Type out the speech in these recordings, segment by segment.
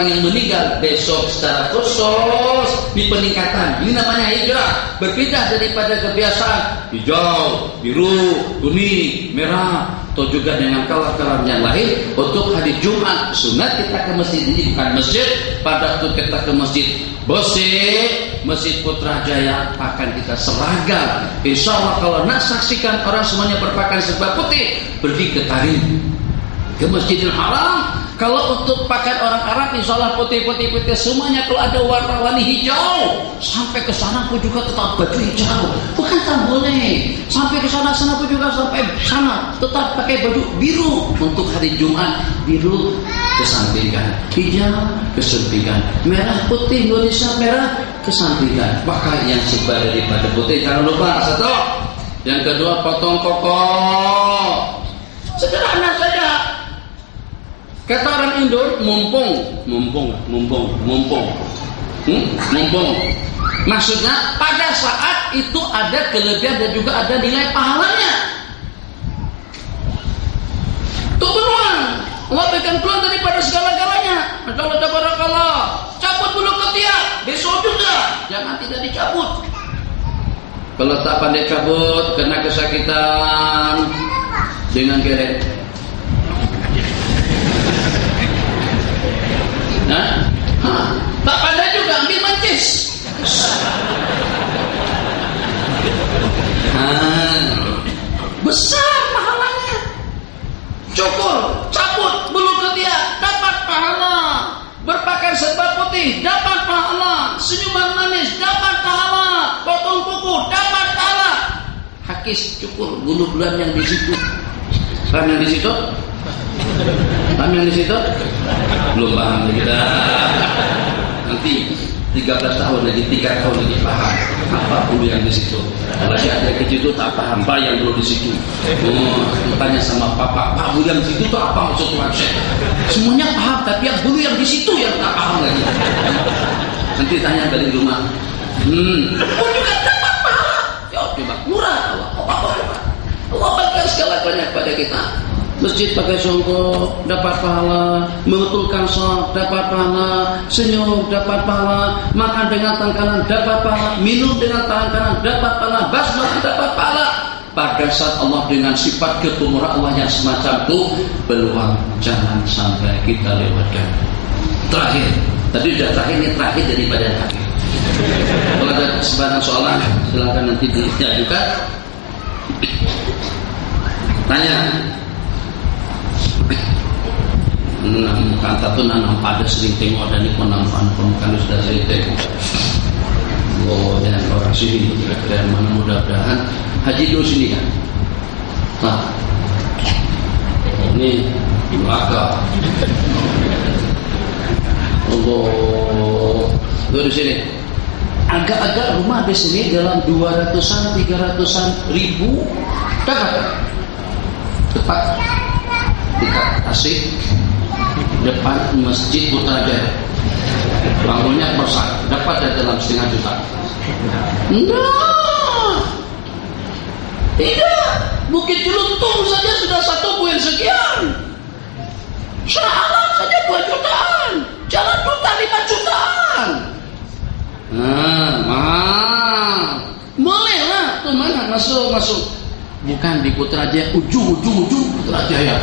orang yang meninggal besok secara khusus di peningkatan. Ini namanya hijrah, berbeda daripada kebiasaan hijau, biru, kuning, merah, atau juga dengan kalar-kalar yang lain. Untuk hari Jumat sunat kita ke masjid ini, bukan masjid pada waktu kita ke masjid Masjid Putrajaya akan kita seragam. Insya Allah kalau nak saksikan orang semuanya berpakaian serba putih, pergi ke Tarim, ke Masjidil Haram. Kalau untuk pakaian orang Arab, insya Allah putih-putih semuanya. Kalau ada warna-warni hijau, sampai ke sana pun juga tetap baju hijau. Bukan tak boleh. Sampai ke sana pun juga sampai sana tetap pakai baju biru. Untuk hari Jumat biru kesampingkan, hijau kesampingkan, merah putih Indonesia merah kesampingkan. Pakai yang sebar daripada putih. Jangan lupa satu. Yang kedua potong koko. Sederhana saja. Kata orang Indo, mumpung. Maksudnya pada saat itu ada kelebihan dan juga ada nilai pahalanya. Itu peluang. Allah berikan peluang daripada segala-galanya. Masya Allah, tabarakallah. Cabut bulu ketiak, besok juga. Jangan tidak dicabut. Kalau tak pandai cabut, kena kesakitan dengan geret. Tak pandai juga ambil mancis. Besar pahalanya. Cukur, cabut bulu ketiak, dapat pahala. Berpakaian serba putih, dapat pahala. Senyuman manis, dapat pahala. Potong kuku, dapat pahala. Hakis, cukur bulu-buluan yang di situ. Paham yang di situ? Paham yang di situ? Belum paham kita. Nanti 13 tahun lagi, 3 tahun lagi paham apa bulu yang di situ. Kalau si adik kecil itu tak paham apa yang bulu di situ. Tanya sama papa, Pak, bulu yang di situ itu apa maksud Tuhan Syekh? Semuanya paham, tapi yang bulu yang di situ yang tak paham lagi. Nanti tanya dari rumah. Juga dapat pahala. Ya coba murah Allah berikan segala-galanya kepada kita. Masjid pakai songkok dapat pahala, membetulkan sholat dapat pahala, senyum dapat pahala, makan dengan tangan kanan dapat pahala, minum dengan tangan kanan dapat pahala, basmalah dapat pahala. Pada saat Allah dengan sifat kepemurah Allah yang semacam itu, peluang jangan sampai kita lewatkan. Terakhir, tadi sudah terakhir, ini terakhir daripada terakhir. Kalau ada sebarang soalan, silakan nanti diajukan. Tanya. Kata tu nanam pada sering tengok dan ni penampan pemukaan sudah sering tengok. Jangan orang sini kira-kira mana mudah-mudahan haji dulu sini kan. Nah, ini neraka. Tuh di sini. Agak-agak rumah di sini dalam 200-an, 300-an ribu dapat. Tepat dekat Tasik, depan Masjid Putrajaya. Bangunnya besar, dapat dalam 1,5 juta. Tidak. Bukit Jeluntung saja sudah 1 poin sekian. Salah saja 2 jutaan. Jalan Duta 5 jutaan. Boleh lah. Tuh mana masuk. Bukan di Putrajaya, ujung Putrajaya.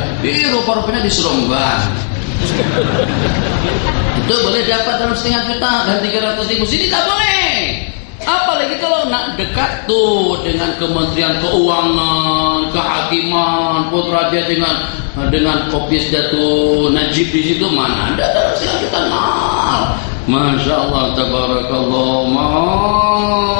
Rupa-rupanya di Seromban. Itu boleh dapat dalam 1,5 juta dan 300 ribu. Sini tak boleh. Apalagi kalau nak dekat tuh dengan Kementerian Keuangan, Kehakiman, Putrajaya dengan Kopis Datuk Najib di situ, mana ada dalam 1,5 juta mal. Masya Allah, tabarakallah, mal.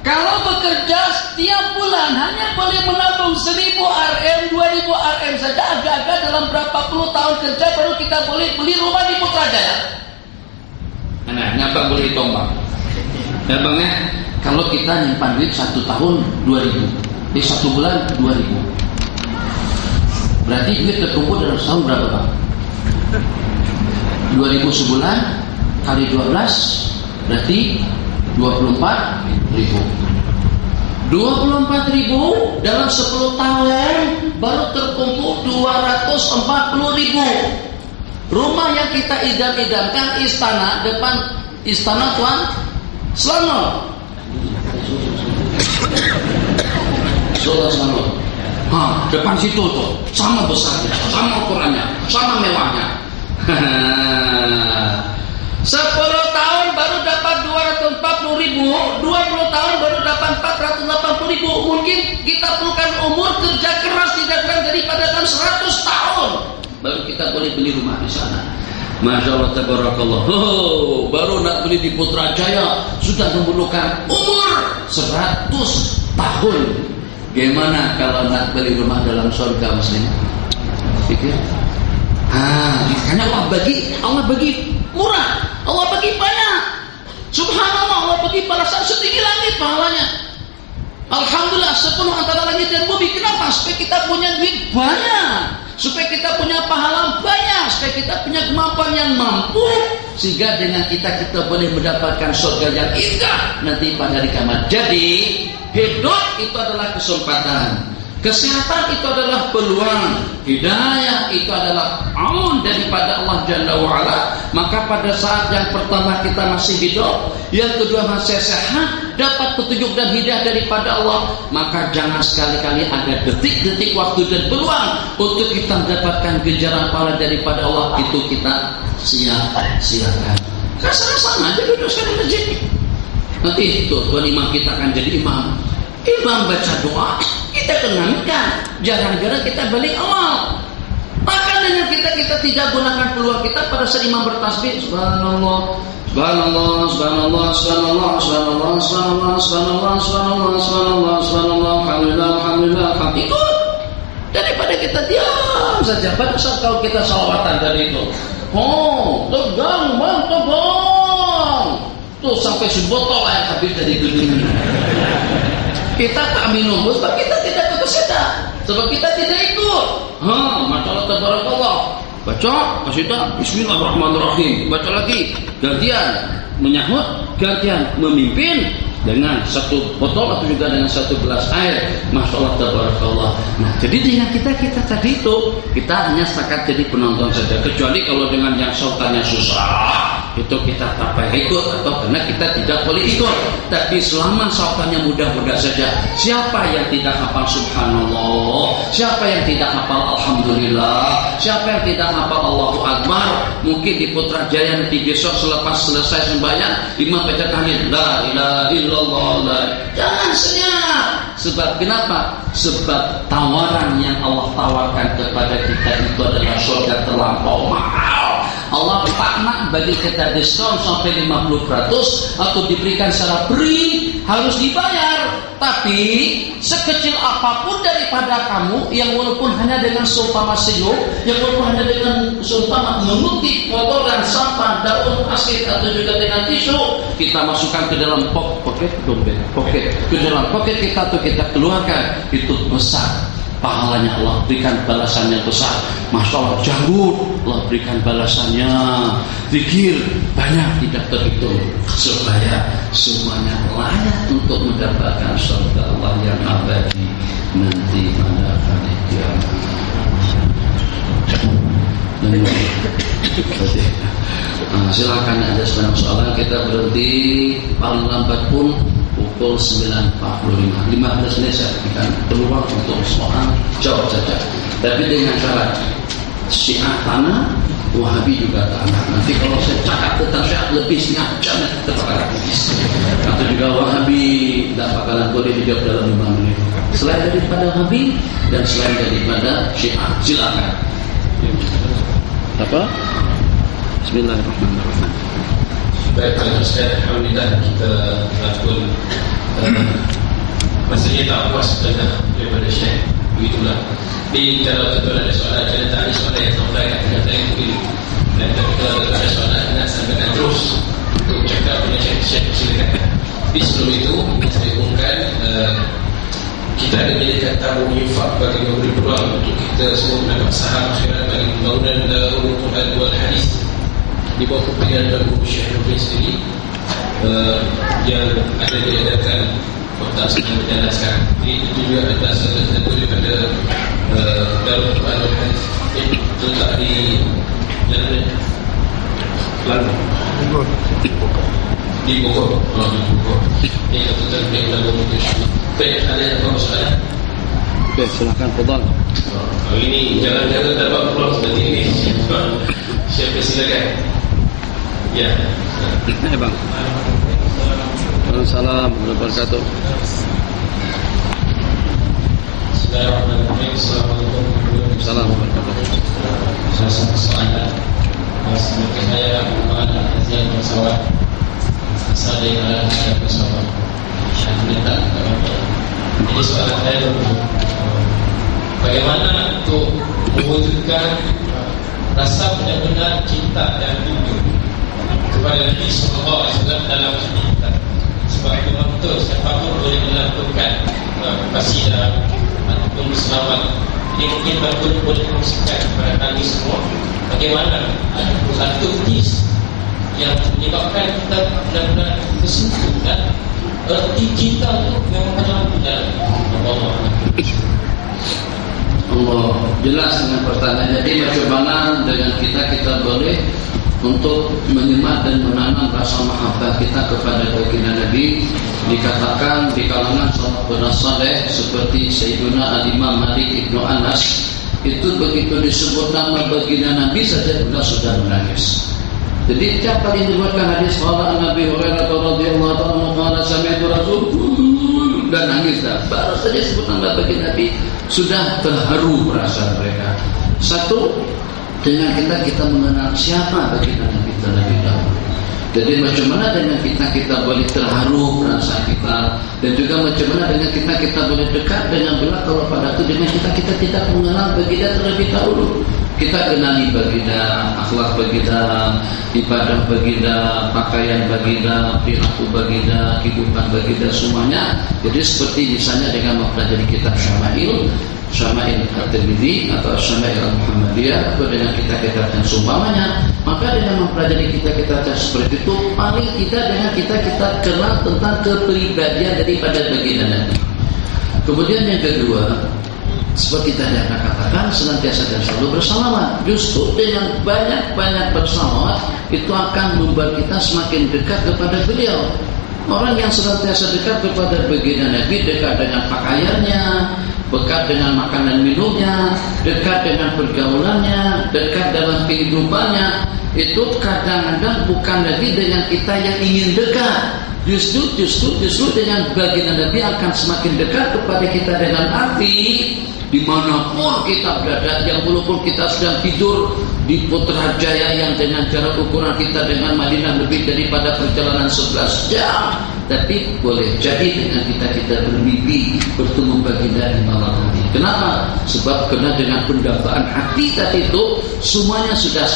Kalau bekerja setiap bulan hanya boleh menabung 1.000 RM, 2.000 RM saja, agak-agak dalam berapa puluh tahun kerja baru kita boleh beli rumah di Putrajaya. Nah, ngapa boleh ditombak? Ya bang ya, kalau kita nyimpan duit 1 tahun 2.000, di 1 bulan 2.000. Berarti duit terkumpul dalam setahun berapa bang? 2.000 sebulan kali 12 berarti 24.000. 24.000 dalam 10 tahun baru terkumpul 240.000. Rumah yang kita idam-idamkan istana, depan istana Tuan Selangor. Selangor. Depan situ tuh, sama besarnya, sama ukurannya, sama mewahnya. 10 tahun baru dapat 240.000, 20 tahun baru dapat 480.000. Mungkin kita perlukan umur kerja keras tidak kurang daripada 100 tahun baru kita boleh beli rumah di sana. Masya Allah, tabarakallah. Baru nak beli di Putrajaya sudah memerlukan umur 100 tahun. Gimana kalau nak beli rumah dalam surga muslim? Pikir. Makanya Allah bagi murah, Allah bagi banyak. Subhanallah, Allah bagi balasan setinggi langit pahalanya. Alhamdulillah, sepenuh antara langit dan bumi. Kenapa? Supaya kita punya duit banyak, supaya kita punya pahala banyak, supaya kita punya kemampuan yang mampu, sehingga dengan kita boleh mendapatkan surga yang indah nanti pada hari kiamat. Jadi hidup itu adalah kesempatan, kesehatan itu adalah peluang, hidayah itu adalah aun daripada Allah Jalla wa'ala. Maka pada saat yang pertama kita masih hidup, yang kedua masih sehat, dapat petunjuk dan hidayah daripada Allah, maka jangan sekali-kali ada detik-detik waktu dan peluang untuk kita mendapatkan ganjaran pahala daripada Allah itu kita sia-siakan. Kasar-kasar aja duduk sekali masjid. Nanti itu tuan imam kita akan jadi imam baca doa, kita kenangkan, jarang-jarang kita balik awal. Maka dengan kita tidak gunakan peluang kita pada saat imam bertasbih, subhanallah, subhanallah, subhanallah, subhanallah, subhanallah, subhanallah, subhanallah, subhanallah, subhanallah, subhanallah, alhamdulillah, alhamdulillah, ikut. Daripada kita diam saja, pada saat kalau kita salawatan dari itu, tegang bang, tegang, tuh sampai sebotol air habis dari dunia. Kita tak minum, sebab kita tidak kepeserta, sebab kita tidak ikut. Masya Allah, tabarakallah. Baca, kasih Bismillahirrahmanirrahim. Baca lagi, gantian menyahut, gantian memimpin dengan satu botol atau juga dengan satu gelas air. Masya Allah, tabarakallah. Nah, jadi dengan kita tadi itu, kita hanya setakat jadi penonton saja. Kecuali kalau dengan yang sautannya susah, itu kita tak payah ikut, atau karena kita tidak boleh ikut. Tapi selama sautannya mudah-mudah saja. Siapa yang tidak hafal subhanallah, siapa yang tidak hafal alhamdulillah, siapa yang tidak hafal Allahu Akbar, mungkin di Putrajaya nanti besok selepas selesai sembahyang imam baca tahlil la ilaha illallah la. Jangan senyap. Sebab kenapa? Sebab tawaran yang Allah tawarkan kepada kita itu adalah surga terlampau mahal. Allah tak nak bagi kita diskon sampai 50% atau diberikan secara free, harus dibayar. Tapi sekecil apapun daripada kamu yang walaupun hanya dengan seumpama senyum, yang walaupun hanya dengan seumpama mengutip kotoran sampah, daun plastik atau juga dengan tisu, kita masukkan ke dalam poket, ke dalam poket kita tuh kita keluarkan, itu besar pahalanya. Allah berikan balasannya besar. Masya Allah, janggut Allah berikan balasannya, zikir banyak tidak terhitung, supaya semuanya layak untuk mendapatkan surga Allah yang abadi nanti pada hari kiamat. Silakan ada soalan. Kita berhenti paling lambat pun pukul 9.45. 15 menit saya berikan peluang untuk soal jawab saja. Tapi dengan syarat Syiah tanah, Wahabi juga tanah. Nanti kalau saya cakap tentang Syiah lebih setengah jam kita bakalan habis. Atau juga Wahabi tidak bakalan boleh dijawab dalam 5 menit. Selain daripada Wahabi dan selain daripada Syiah, silakan. Apa? Bismillahirrahmanirrahim. Baik, Ustaz, alhamdulillah kita pun rasanya tak puas daripada Syekh. Begitulah. Jadi kalau betul ada soalan, jangan tak ada soalan yang sampai kata yang mungkin. Dan kalau tak ada soalan, nak sampaikan terus untuk cakap dengan Syekh, silakan. Tapi sebelum itu, saya umumkan kita ada menyediakan tabung infak bagi memberi peluang untuk kita semua mendapat saham akhirat bagi pembangunan ulumul Quran wal hadis di bawah kepimpinan Datuk Syekh Nurdin sendiri, yang ada diadakan kota sedang berjalan sekarang. Itu juga ada satu daripada Darul Quran wal hadis yang terletak di Yang ada lalu di Bogor. Oh, di Bogor. Ini ketutupan yang lalu mungkin. Baik, ada yang mau soalan? Oke, silakan Fadal. Hari ini jangan-jangan dapat pulang seperti ini. Siapa silakan? Ya. Bang. Waalaikumsalam warahmatullahi wabarakatuh. Bismillahirrahmanirrahim. Assalamualaikum warahmatullahi wabarakatuh. Saya satu soalan. Semoga saya mengenal kajian pesawat. Asal dari ada pesawat. Saya minta jadi soalan saya dulu. Bagaimana untuk mewujudkan rasa benar-benar cinta dan rindu kepada Nabi Sallallahu Alaihi Wasallam dalam hati kita? Sebab memang betul siapapun boleh melakukan qasidah ataupun selawat. Jadi mungkin bagus boleh kongsikan kepada kami semua bagaimana ada satu hadis yang menyebabkan kita benar-benar tersentuh dan erti cinta itu memang benar-benar Allah jelas dengan pertanyaan. Jadi bagaimana dengan kita boleh untuk menyemat dan menanam rasa mahabbah kita kepada baginda Nabi. Dikatakan di kalangan sahabat saleh seperti Sayyiduna Al-Imam Malik Ibnu Anas, itu begitu disebut nama baginda Nabi saja sudah menangis. Jadi tiap kali dibuatkan hadis qala Nabi Hurairah radhiyallahu anhu qala sami'tu Rasul dan nangis dah. Baru saja sebut nama baginda Nabi sudah terharu perasaan mereka. Satu, dengan kita mengenal siapa baginda Nabi terlebih dahulu. Jadi macam mana dengan kita boleh terharu perasaan kita, dan juga macam mana dengan kita boleh dekat dengan beliau kalau pada itu dengan kita tidak mengenal baginda terlebih dahulu. Kita kenali baginda, akhlak baginda, ibadah baginda, pakaian baginda, perilaku baginda, kehidupan baginda semuanya. Jadi seperti misalnya dengan mempelajari kitab Syama'il At-Tirmidzi atau Syama'il Al-Muhammadiyah, atau dengan kitab-kitab yang seumpamanya, maka dengan mempelajari kitab-kitab seperti itu paling tidak dengan kita kenal tentang kepribadian daripada baginda Nabi. Kemudian yang kedua, seperti tadi akan katakan, senantiasa dan selalu bersalawat. Justru dengan banyak-banyak bersalawat itu akan membuat kita semakin dekat kepada beliau. Orang yang senantiasa dekat kepada baginda Nabi, dekat dengan pakaiannya, dekat dengan makanan minumnya, dekat dengan pergaulannya, dekat dalam kehidupannya, itu kadang-kadang bukan lagi dengan kita yang ingin dekat. Justru dengan baginda Nabi akan semakin dekat kepada kita dengan arti dimanapun kita berada, yang walaupun kita sedang tidur di Putrajaya yang dengan jarak ukuran kita dengan Madinah lebih daripada perjalanan 11 jam, tapi boleh jadi dengan kita bermimpi bertemu baginda di malam hari. Kenapa? Sebab karena dengan pendapaan hati tadi itu semuanya sudah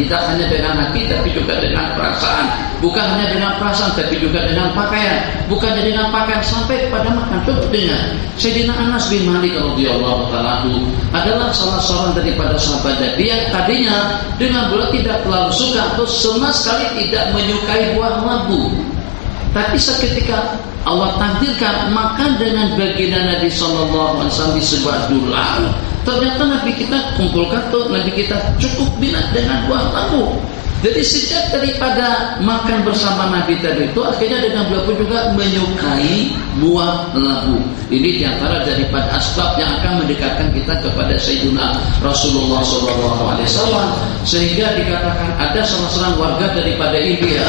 tidak hanya dengan hati tapi juga dengan perasaan, bukan hanya dengan perasaan tapi juga dengan pakaian, bukan hanya dengan pakaian sampai pada makan. Coba dengar, Sayyidina Anas bin Malik radhiyallahu taala adalah salah seorang daripada sahabat Nabi yang tadinya dengan beliau tidak terlalu suka atau sama sekali tidak menyukai buah labu. Tapi seketika Allah takdirkan makan dengan baginda Nabi sallallahu alaihi wasallam di sebuah dulang. Ternyata Nabi kita kumpulkan tuh, Nabi kita cukup minat dengan buah labu. Jadi sejak daripada makan bersama Nabi tadi itu, akhirnya dengan beliau pun juga menyukai buah labu. Ini diantara daripada asbab yang akan mendekatkan kita kepada Sayyidina Rasulullah SAW. Sehingga dikatakan ada salah seorang warga daripada India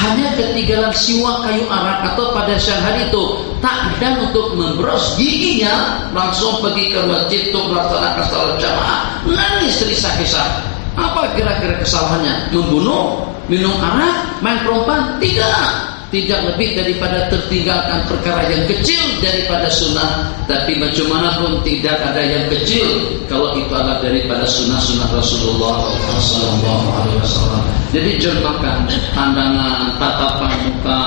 hanya ketinggalan siwak kayu arak atau pada siang hari itu tak ada untuk membros giginya, langsung pergi ke masjid untuk melaksanakan salat jamaah, nangis risah-risah. Apa kira-kira kesalahannya? Membunuh, minum arak, main perempuan? Tidak lebih daripada tertinggalkan perkara yang kecil daripada sunnah. Tapi macam mana pun tidak ada yang kecil kalau itu adalah daripada sunnah-sunnah Rasulullah SAW. Jadi jernahkan pandangan, tatapan muka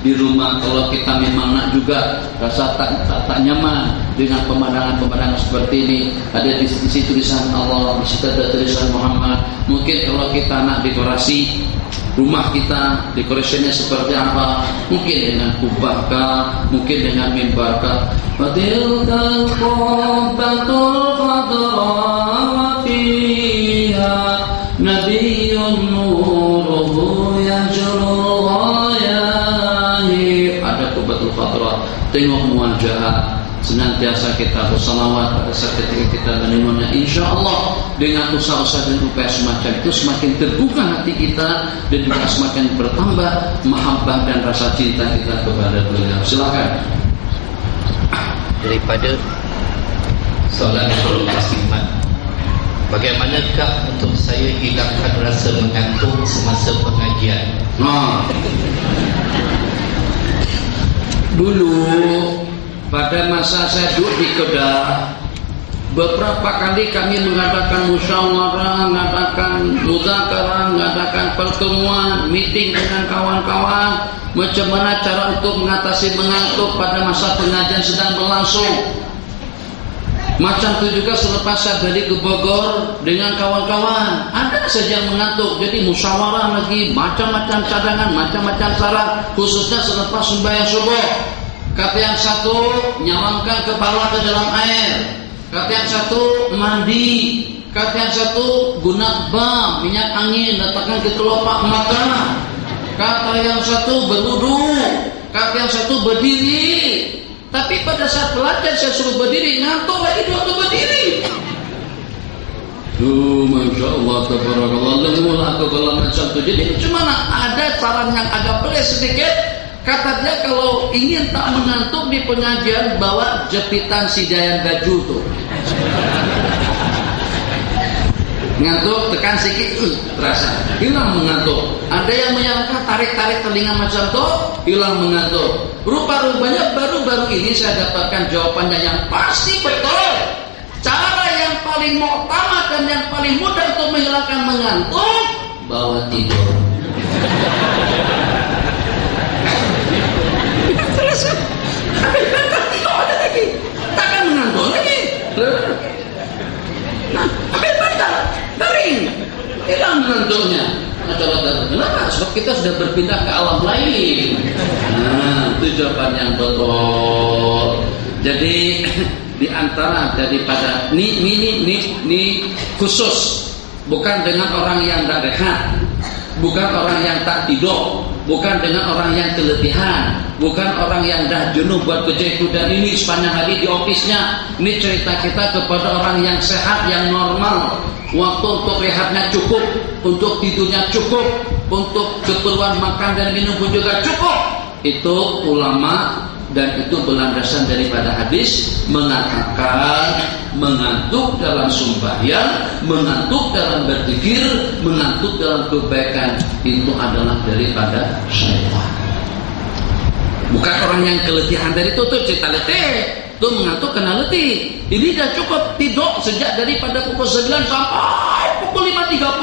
di rumah. Kalau kita memang nak juga rasa tak nyaman dengan pemandangan-pemandangan seperti ini, ada di situ tulisan Allah, di situ ada tulisan Muhammad. Mungkin kalau kita nak dekorasi rumah kita, dekorasinya seperti apa? Mungkin dengan kubahkah, mungkin dengan mimbarkah. Fatilkal qubbatul khadra wa fiha Nabi nuruhu yajrul ghayahi. Ada Qubatul Khadra, tengok muajah. Senantiasa kita bersalawat pada saat ketika kita menemunya. Insya Allah dengan usaha-usaha dan upaya semacam itu semakin terbuka hati kita dan juga semakin bertambah mahabbah dan rasa cinta kita kepada beliau. Silakan. Daripada soalan Nurul Muslimat, bagaimanakah untuk saya hilangkan rasa mengantuk semasa pengajian? Dulu pada masa saya duduk di Kedah, beberapa kali kami mengadakan musyawarah, mengadakan muzakarah, mengadakan pertemuan, meeting dengan kawan-kawan, macam mana cara untuk mengatasi mengantuk pada masa pengajian sedang berlangsung. Macam itu juga selepas saya balik ke Bogor dengan kawan-kawan, ada saja yang mengantuk. Jadi musyawarah lagi, macam-macam cadangan, macam-macam saran, khususnya selepas sembahyang subuh. Kata yang satu, nyalangkan kepala ke dalam air. Kata yang satu, mandi. Kata yang satu, guna bam, minyak angin, letakkan ke kelopak mata. Kata yang satu, berwudu. Kata yang satu, berdiri. Tapi pada saat belajar saya suruh berdiri, ngantuk lagi dia waktu berdiri. Masya Allah, tabarakallah. Lemul aku kalau macam itu. Jadi cuma ada saran yang agak pedas sedikit. Kata dia kalau ingin tak mengantuk di pengajian, bawa jepitan sidayan baju tuh. Ngantuk, tekan sikit, terasa hilang mengantuk. Ada yang menyarankan tarik-tarik telinga macam itu, hilang mengantuk. Rupa-rupanya baru-baru ini saya dapatkan jawabannya yang pasti betul. Cara yang paling muktamad dan yang paling mudah untuk menghilangkan mengantuk, bawa tidur. Takkan mengantuk lagi. Nah, ambil bantal, kering, hilang mengantuknya. Kenapa? Sebab kita sudah berpindah ke alam lain. Nah, itu jawaban yang betul. Jadi di antara daripada ini khusus, bukan dengan orang yang tidak rehat, bukan orang yang tak tidur, bukan dengan orang yang keletihan, bukan orang yang dah jenuh buat kerja itu dan ini sepanjang hari di ofisnya. Ini cerita kita kepada orang yang sehat, yang normal. Waktu untuk rehatnya cukup, untuk tidurnya cukup, untuk keperluan makan dan minum pun juga cukup. Itu ulama dan itu berlandasan daripada hadis mengatakan mengantuk dalam sembahyang, mengantuk dalam berzikir, mengantuk dalam kebaikan itu adalah daripada syaitan. Bukan orang yang keletihan dari itu tuh cerita letih, tuh mengantuk kena letih. Ini dah cukup tidur sejak daripada pukul 9 sampai pukul 5.30.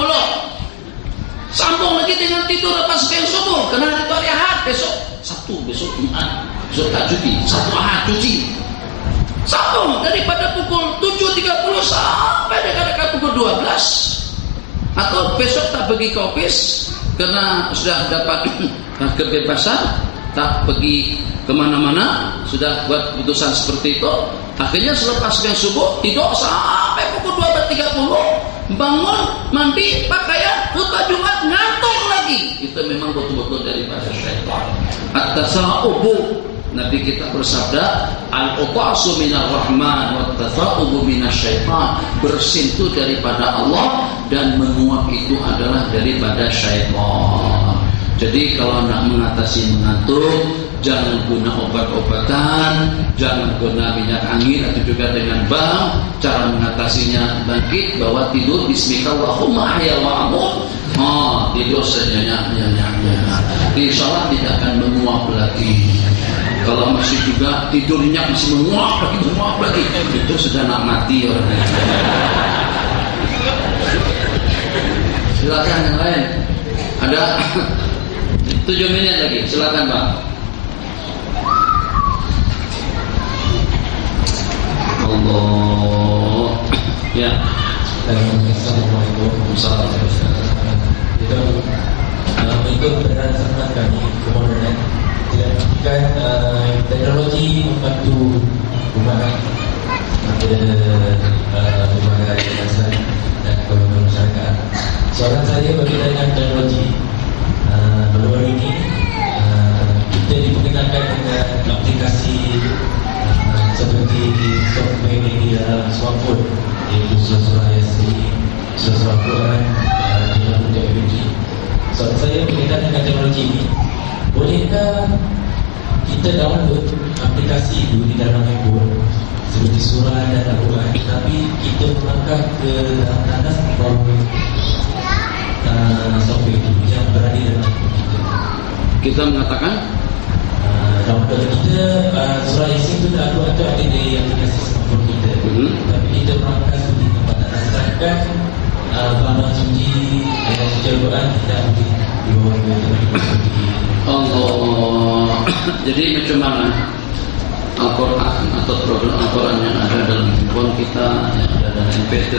Sambung lagi dengan tidur lepas sembahyang subuh, kena itu hari Ahad, besok Sabtu, besok Jumat, besok tak cuti, Sabtu Ahad cuti. Sambung daripada pukul 7.30 sampai dekat-dekat pukul 12. Atau besok tak pergi ke office karena sudah dapat kebebasan, tak pergi kemana-mana, sudah buat keputusan seperti itu. Akhirnya selepas sembahyang subuh tidur sampai pukul 12.30, bangun, mandi, pakaian, khutbah Jumat, ngantuk lagi. Itu memang betul-betul daripada syaitan. At-tasa'ubu, Nabi kita bersabda, al-utasu minar rahman wa at-tasa'ubu minas syaitan. Bersintu daripada Allah dan menguap itu adalah daripada syaitan. Jadi kalau nak mengatasi mengantuk, jangan guna obat-obatan, jangan guna minyak angin atau juga dengan bam. Cara mengatasinya bangkit, bawa tidur, bismillahirrahmanirrahim, ahya wa amut. Tidur senyap-nyapnya. Insyaallah tidak akan menguap lagi. Kalau masih juga tidurnya masih menguap lagi, itu sudah nak mati orangnya. Silakan yang lain. Ada 7 menit lagi, silakan Pak. Allah. Ya. Assalamualaikum warahmatullahi wabarakatuh. Kita mengikut peran sangat kami kemudian tidak teknologi membantu rumah ada rumah yayasan dan masyarakat Soalan saya berkaitan dengan teknologi. Baru-baru ini kita diperkenalkan dengan aplikasi seperti software di dalam smartphone, iaitu surah Yasin, surah Quran, dalam bentuk MP3. Soalan saya berkaitan dengan teknologi ini, bolehkah kita download aplikasi itu di dalam handphone seperti surah dan Al-Quran, tapi kita melangkah ke dalam tandas software itu yang berada dalam kita. Kita mengatakan Kalau kita surah Yasin itu tak ada di aplikasi smartphone kita, tapi kita melangkah seperti tempat tandas, sedangkan bahan suci ayat suci Al-Quran tidak boleh dibawa ke tempat seperti Allah. Jadi macam mana Al-Quran atau program Al-Quran yang ada dalam handphone kita, yang ada dalam MP3,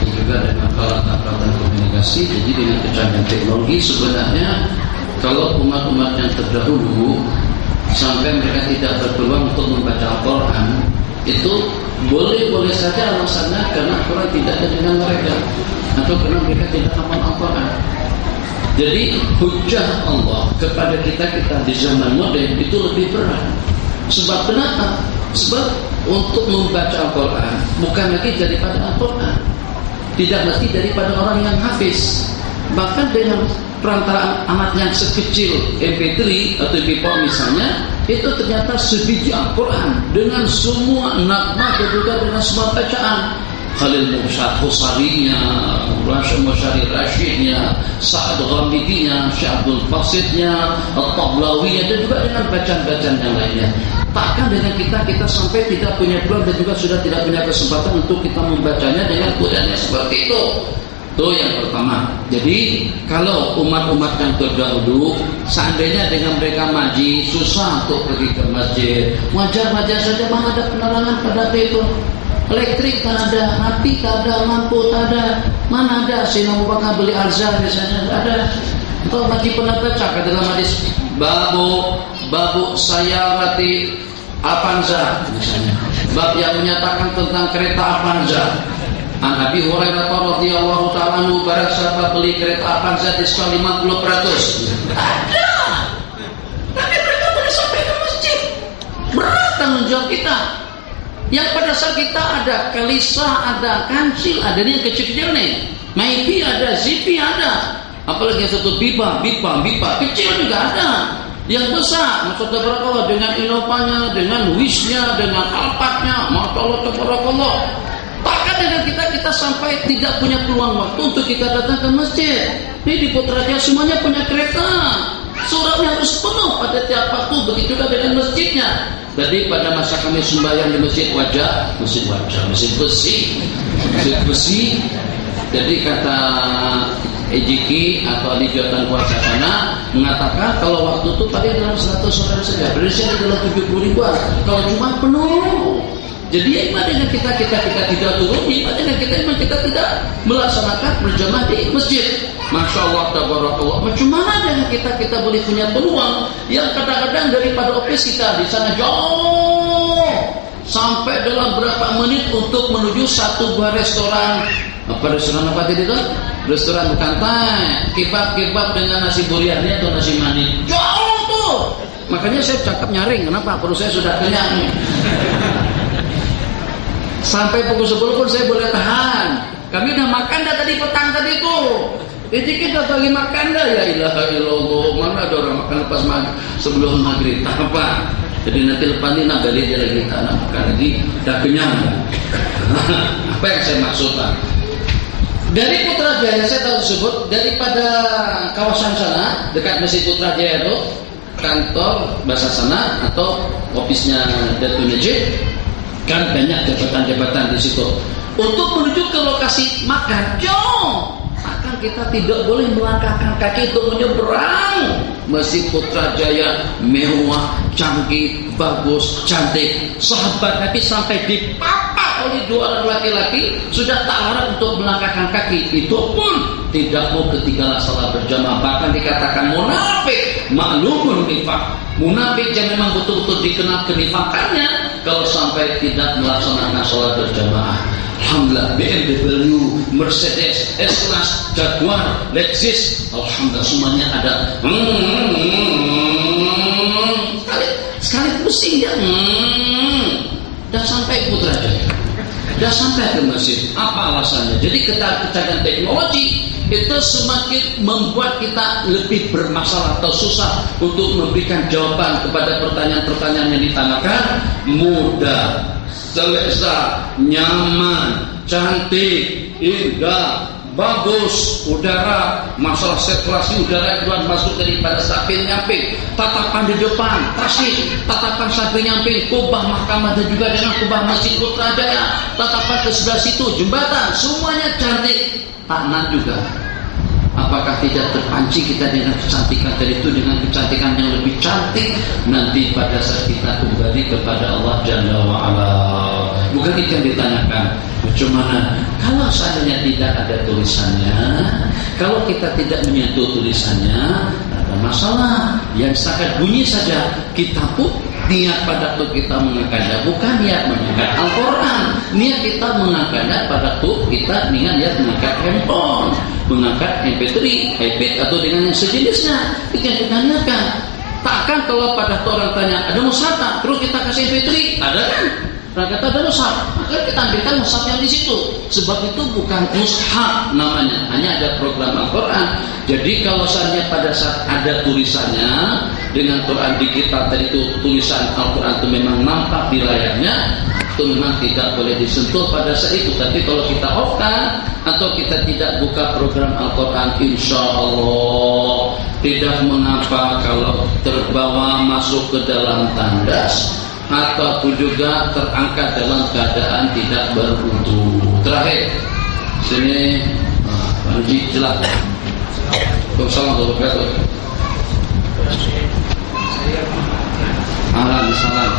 dan juga dengan peralatan komunikasi. Jadi dengan kecanggihan teknologi sebenarnya kalau umat-umat yang terdahulu sampai mereka tidak berpeluang untuk membaca Al-Quran, itu boleh-boleh saja alasannya karena Al-Quran tidak ada dengan mereka, atau karena mereka tidak hafal Al-Quran. Jadi hujah Allah kepada kita di zaman modern itu lebih berat. Sebab kenapa? Sebab untuk membaca Al-Quran bukan lagi daripada Al-Quran, tidak mesti daripada orang yang hafiz. Bahkan dengan perantaraan amat yang sekecil MP3 atau MP4 misalnya, itu ternyata sebiji Al-Quran dengan semua nakmah dan juga dengan semua bacaan. Khalil Husarinya, Musyari Rashidnya, Sa'ad Ghamidiynya, Syekh Abdul Basidnya, At-Tablawiynya, dan juga dengan bacaan-bacaan yang lainnya. Takkan dengan kita sampai tidak punya peluang dan juga sudah tidak punya kesempatan untuk kita membacanya dengan keadaannya seperti itu. Itu yang pertama. Jadi kalau umat-umat yang terdahulu seandainya dengan mereka maji susah untuk pergi ke masjid, wajar-wajar saja, mana ada penerangan pada itu. Elektrik tak ada, mati tak ada, lampu tak ada. Mana ada Sayyidina Abu Bakar beli Al-Azhar misalnya, tak ada. Atau bagi pernah baca ke dalam hadis babu sayarati Avanza misalnya, bab yang menyatakan tentang kereta Avanza. An Abi Hurairah radhiyallahu ta'ala anhu, barang siapa beli kereta Avanza diskon 50%. Ada. Tapi mereka boleh sampai ke masjid. Berat tanggung jawab kita. Yang pada saat kita ada Kalisa, ada Kancil, ada ini yang kecil-kecil nih. Maipi ada, Zipi ada. Apalagi yang satu Bipa kecil juga ada. Yang besar, maksudnya barakallah, dengan Innovanya, dengan Wishnya, dengan Alphardnya, Masya Allah, tabarakallah. Takkan dengan kita sampai tidak punya peluang waktu untuk kita datang ke masjid. Ini di Putrajaya semuanya punya kereta. Suratnya harus penuh pada tiap waktu, begitu juga dengan masjidnya. Jadi pada masa kami sembahyang di masjid besi. Jadi kata Ejiki atau ahli jawatan kuasa sana mengatakan kalau waktu itu tadi dalam 100 orang saja, berarti dalam 70 ribuan. Kalau cuma penuh. Jadi iman dengan kita tidak turuni, iman dengan kita tidak melaksanakan berjamaah di masjid. Masya Allah, tabarakallah. Macam mana dengan kita boleh punya peluang yang kadang-kadang daripada office kita di sana jauh sampai dalam berapa menit untuk menuju satu buah restoran. Restoran apa tadi itu? Restoran bukan kebab dengan nasi biryani atau nasi manis. Jauh tuh. Makanya saya cakap nyaring. Kenapa? Perut saya sudah kenyang. Sampai pukul 10 pun saya boleh tahan. Kami udah makan dah tadi petang tadi itu. Jadi kita lagi makan dah, ya ilaha illallah. Mana ada orang makan lepas sebelum maghrib? Apa? Jadi nanti lepas ini nak balik dia lagi tak nak makan lagi. Dah kenyang. Apa yang saya maksudkan? Dari Putrajaya saya tahu tersebut, daripada kawasan sana dekat Masjid Putrajaya itu kantor bahasa sana atau ofisnya Datuk Najib, kan banyak jabatan-jabatan di situ. Untuk menuju ke lokasi makan, akan kita tidak boleh melangkahkan kaki untuk menyeberang. Masjid Putrajaya mewah, canggih, bagus, cantik. Sahabat Nabi sampai dipapak oleh dua orang laki-laki sudah tak larat untuk melangkahkan kaki. Itu pun tidak mau ketinggalan salat berjamaah. Bahkan dikatakan munafik, maklumun nifaq. Munafik yang memang betul-betul dikenal kenifakannya kalau sampai tidak melaksanakan salat berjamaah. Alhamdulillah, BMW, Mercedes, S-Class, Jaguar, Lexus, alhamdulillah semuanya ada. Sekali pusing dia. Dan sampai Putrajaya, dan sampai ke masjid. Apa alasannya? Jadi kecanggihan teknologi itu semakin membuat kita lebih bermasalah atau susah untuk memberikan jawaban kepada pertanyaan-pertanyaan yang ditanyakan. Mudah, selesa, nyaman, cantik, indah, bagus, udara, masalah sirkulasi udara keluar masuk daripada samping nyamping, tatapan di depan, tasik, tatapan samping nyamping, kubah mahkamah dan juga dengan kubah masjid Putrajaya, tatapan ke sebelah situ, jembatan, semuanya cantik. Tanah juga. Apakah tidak terpancing kita dengan kecantikan tadi itu, dengan kecantikan yang lebih cantik nanti pada saat kita kembali kepada Allah Jalla wa'ala? Bukan itu yang ditanyakan. Bagaimana kalau seandainya tidak ada tulisannya, kalau kita tidak menyentuh tulisannya, ada masalah. Yang sangat bunyi saja kita pun niat pada waktu kita mengangkatnya bukan niat mengangkat Al-Quran, niat kita mengangkatnya pada waktu kita dengan niat mengangkat handphone, mengangkat MP3, iPad atau dengan yang sejenisnya. Itu yang kita niatkan. Takkan kalau pada orang tanya ada mushaf terus kita kasih MP3, ada kan? Nah, kata ada mushaf, maka kita ambilkan mushaf yang di situ. Sebab itu bukan mushaf namanya, hanya ada program Al-Quran. Jadi kalau seandainya pada saat ada tulisannya dengan Quran di kita tadi itu, tulisan Al-Quran itu memang nampak di layarnya, itu memang tidak boleh disentuh pada saat itu. Tapi kalau kita off-kan atau kita tidak buka program Al-Quran, insya Allah tidak mengapa kalau terbawa masuk ke dalam tandas ataupun juga terangkat dalam keadaan tidak berwudu. Terakhir sini Pak Haji jelas. Assalamualaikum warahmatullahi wabarakatuh. Salam.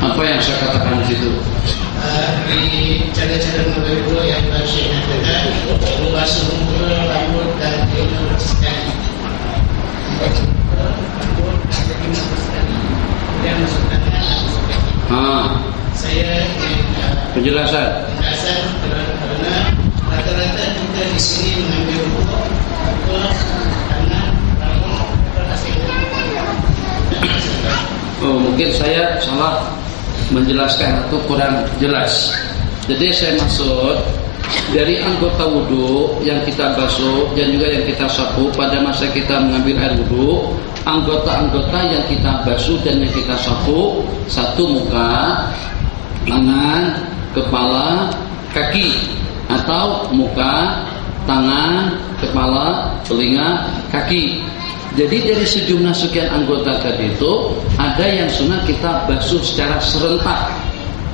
Apa yang saya katakan di situ? Di cara-cara mengajar yang Syekh katakan, membasuh muka, rambut dan telinga sekali. Kemudian masuk tangan, masuk kaki. Saya Penjelasan karena rata-rata kita di sini mengambil muka, tangan, rambut, mungkin saya salah menjelaskan atau kurang jelas. Jadi saya maksud dari anggota wudhu yang kita basuh dan juga yang kita sapu pada masa kita mengambil air wudhu, anggota-anggota yang kita basuh dan yang kita sapu, satu muka, tangan, kepala, kaki, atau muka, tangan, kepala, telinga, kaki. Jadi dari sejumlah sekian anggota tadi itu ada yang sunnah kita basuh secara serentak.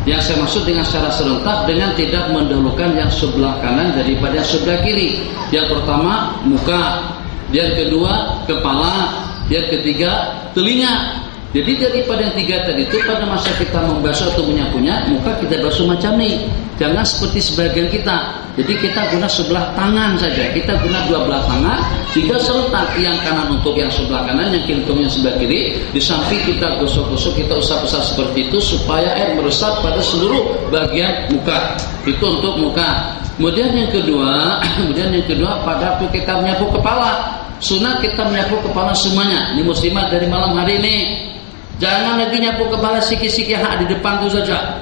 Yang saya maksud dengan secara serentak dengan tidak mendahulukan yang sebelah kanan daripada yang sebelah kiri. Yang pertama muka, yang kedua kepala, yang ketiga telinga. Jadi daripada yang tiga tadi itu pada masa kita membasuh atau menyapunya, muka kita basuh macam ini. Jangan seperti sebagian kita. Jadi kita guna sebelah tangan saja. Kita guna dua belah tangan, tiga serentak. Yang kanan untuk yang sebelah kanan, yang kiri untuk yang sebelah kiri. Di samping kita gosok-gosok, kita usap-usap seperti itu supaya air meresap pada seluruh bagian muka. Itu untuk muka. Kemudian yang kedua pada waktu kita menyapu kepala, sunat kita menyapu kepala semuanya. Ini muslimat dari malam hari ini. Jangan lagi nyapu kepala sikit-sikit di depan itu saja.